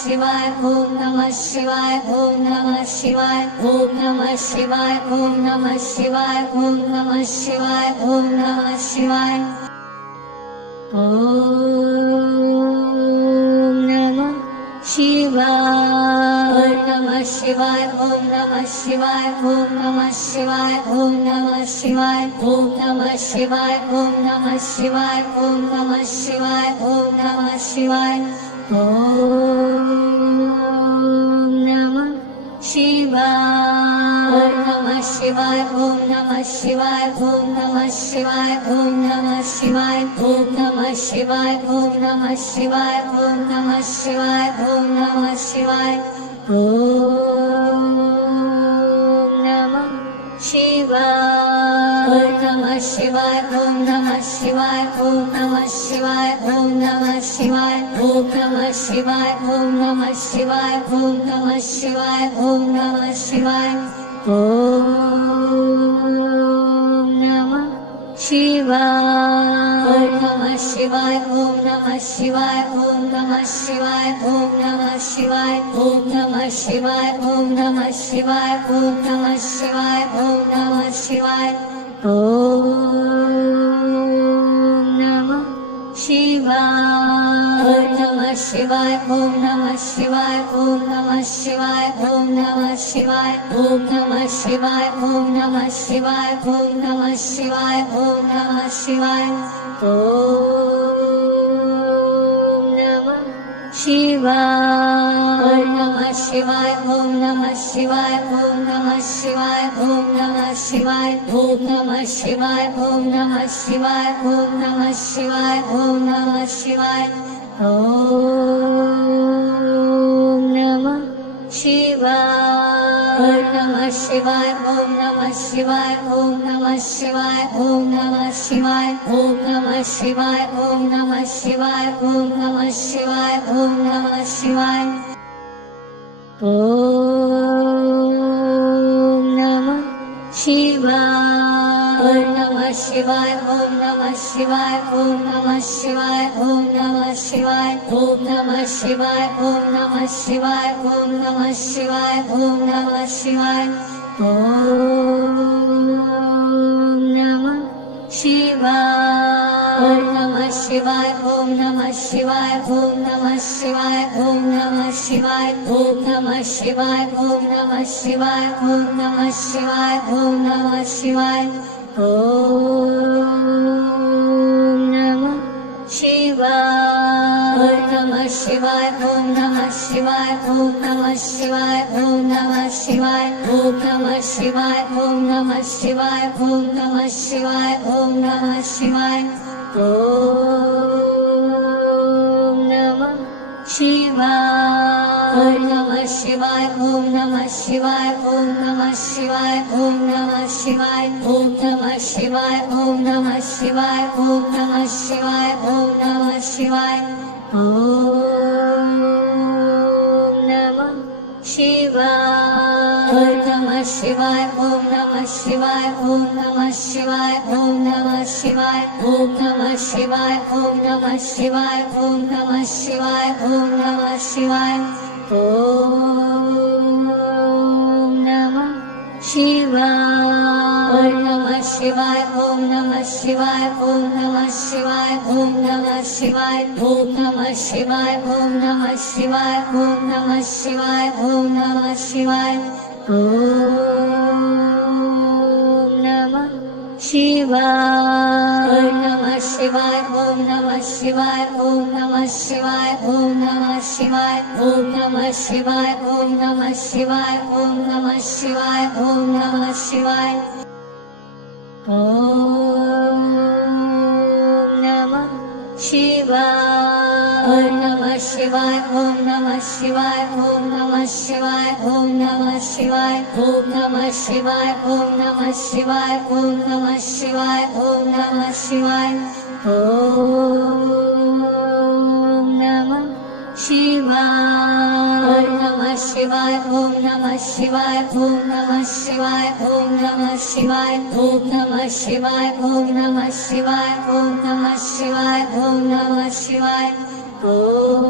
Shivaya, Om Namah Shivaya, Om Namah Shivaya, Om Namah Shivaya, Om Namah Shivaya, Om Namah Shivaya, Om Namah Shivaya. Om Namah Shivaya, Om Namah Shivaya, Om Namah Shivaya, Om Namah Shivaya, Om Namah Shivaya, Om Namah Shivaya, Om Namah Shivaya, Om Namah Shivaya, Om Namah Shivaya. Om Namah Shivaya, Om Namah Shivaya, Om Namah Shivaya, Om Namah Shivaya, Om Namah Shivaya, Om Namah Shivaya, Om Namah Shivaya, Om Namah Shivaya, Om Namah Shivaya. Om Namah Shivaya, Om Namah Shivaya, Om Namah Shivaya, Om Namah Shivaya, Om Namah Shivaya, Om Namah Shivaya, Om Namah Shivaya, Om Namah Shivaya, Om Namah Shivaya. Om Namah Shivaya, Om Namah Shivaya, Om Namah Shivaya, Om Namah Shivaya, Om Namah Shivaya, Om Namah Shivaya, Om Namah Shivaya, Om Namah Shivaya, Om Namah Shivaya. Om Namah Shivaya, Om Namah Shivaya, Om Namah Shivaya, Om Namah Shivaya, Om Namah Shivaya, Om Namah Shivaya, Om Namah Shivaya, Om Namah Shivaya, Om Namah Shivaya. Om Namah Shivaya, Om Namah Shivaya, Om Namah Shivaya, Om Namah Shivaya, Om Namah Shivaya, Om Namah Shivaya, Om Namah Shivaya, Om Namah Shivaya, Om Namah Shivaya. Om Namah Shivaya, Om Namah Shivaya, Om Namah Shivaya, Om Namah Shivaya, Om Namah Shivaya, Om Namah Shivaya, Om Namah Shivaya, Om Namah Shivaya, Om Namah Shivaya. Om Namah Shivaya, Om Namah Shivaya, Om Namah Shivaya, Om Namah Shivaya, Om Namah Shivaya, Om Namah Shivaya, Om Namah Shivaya, Om Namah Shivaya, Om Namah Shivaya. Om Namah Shivaya, Om Namah Shivaya, Om Namah Shivaya, Om Namah Shivaya, Om Namah Shivaya, Om Namah Shivaya, Om Namah Shivaya, Om Namah Shivaya, Om Namah Shivaya. Om Namah Shivaya, Om Namah Shivaya, Om Namah Shivaya, Om Namah Shivaya, Om Namah Shivaya, Om Namah Shivaya, Om Namah Shivaya, Om Namah Shivaya, Om Namah Shivaya. Om Namah Shivaya, Om Namah Shivaya, Om Namah Shivaya, Om Namah Shivaya, Om Namah Shivaya, Om Namah Shivaya, Om Namah Shivaya, Om Namah Shivaya, Om Namah Shivaya. Om Namah Shivaya, Om Namah Shivaya, Om Namah Shivaya, Om Namah Shivaya, Om Namah Shivaya, Om Namah Shivaya, Om Namah Shivaya, Om Namah Shivaya, Om Namah Shivaya. Om Namah Shivaya, Om Namah Shivaya, Om Namah Shivaya, Om Namah Shivaya, Om Namah Shivaya, Om Namah Shivaya, Om Namah Shivaya, Om Namah Shivaya, Om Namah Shivaya. Om Namah Shivaya, Om Namah Shivaya, Om Namah Shivaya, Om Namah Shivaya, Om Namah Shivaya, Om Namah Shivaya, Om Namah Shivaya, Om Namah Shivaya, Om Namah Shivaya. Om Namah Shivaya, Om Namah Shivaya, Om Namah Shivaya, Om Namah Shivaya, Om Namah Shivaya, Om Namah Shivaya, Om Namah Shivaya, Om Namah Shivaya, Om Namah Shivaya. Om Namah Shivaya, Om Namah Shivaya, Om Namah Shivaya, Om Namah Shivaya, Om Namah Shivaya, Om Namah Shivaya, Om Namah Shivaya, Om Namah Shivaya, Om Namah Shivaya. Om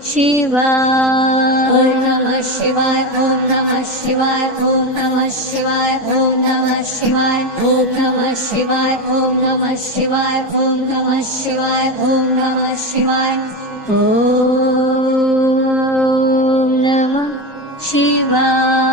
Shivaya. Om Namah Shivaya. Om Namah Shivaya. Om Namah Shivaya. Om Namah Shivaya. Om Namah Shivaya. Om Namah Shivaya. Om Namah Shivaya. Om Namah Shivaya. Om Namah Shivaya.